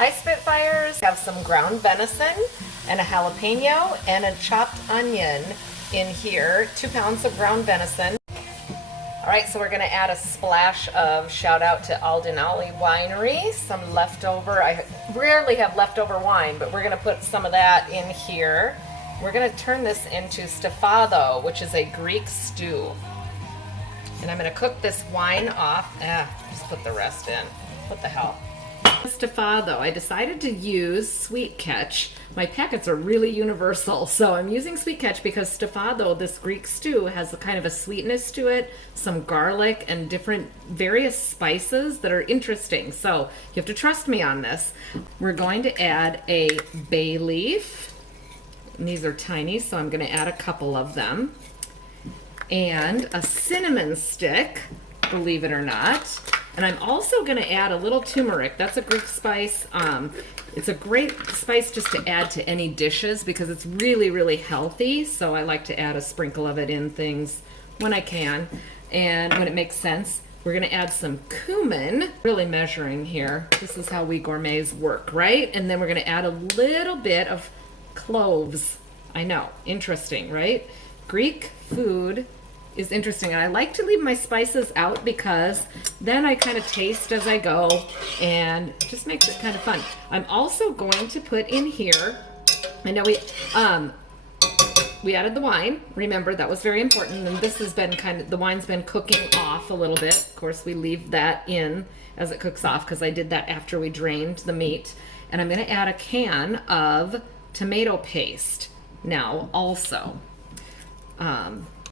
Hi Spitfires, I have some ground venison and a jalapeno and a chopped onion in here, 2 pounds of ground venison. All right, so we're gonna add a splash of shout out to Aldinali Winery, some leftover, I rarely have leftover wine, but we're gonna put some of that in here. We're gonna turn this into Stifado, which is a Greek stew. And I'm gonna cook this wine off. Just put the rest in. What the hell? Stifado, I decided to use sweet catch. My packets are really universal, so I'm using sweet catch because Stifado, this Greek stew, has a kind of a sweetness to it, some garlic and different various spices that are interesting. So you have to trust me on this. We're going to add a bay leaf. And these are tiny, so I'm going to add a couple of them. And a cinnamon stick, believe it or not. And I'm also going to add a little turmeric. That's a Greek spice. It's a great spice just to add to any dishes because it's really, really healthy. So I like to add a sprinkle of it in things when I can and when it makes sense. We're going to add some cumin, really measuring here. This is how we gourmets work, right? And then we're going to add a little bit of cloves. I know, interesting, right? Greek food is interesting, and I like to leave my spices out because then I kind of taste as I go and it just makes it kind of fun. I'm also going to put in here, I know we added the wine, remember that was very important, and this has been the wine's been cooking off a little bit. Of course we leave that in as it cooks off because I did that after we drained the meat. And I'm going to add a can of tomato paste now also.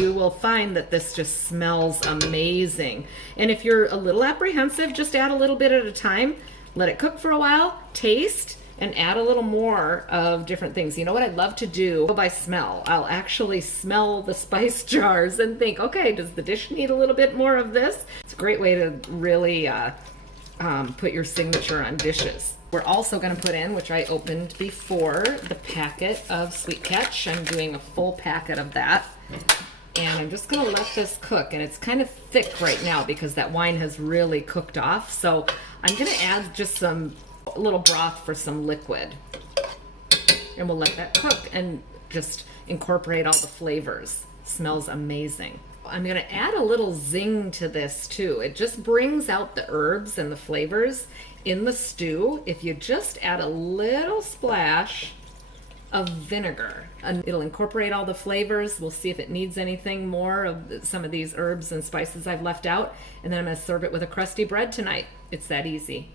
You will find that this just smells amazing. And if you're a little apprehensive, just add a little bit at a time. Let it cook for a while, taste, and add a little more of different things. You know what I love to do? Go by smell. I'll actually smell the spice jars and think, okay, does the dish need a little bit more of this? It's a great way to really put your signature on dishes. We're also going to put in, which I opened before, the packet of sweet catch. I'm doing a full packet of that. And I'm just going to let this cook. And it's kind of thick right now because that wine has really cooked off. So I'm going to add just a little broth for some liquid. And we'll let that cook and just incorporate all the flavors. Smells amazing. I'm going to add a little zing to this too. It just brings out the herbs and the flavors in the stew if you just add a little splash of vinegar, and it'll incorporate all the flavors. We'll see if it needs anything more of some of these herbs and spices I've left out, and then I'm going to serve it with a crusty bread tonight. It's that easy.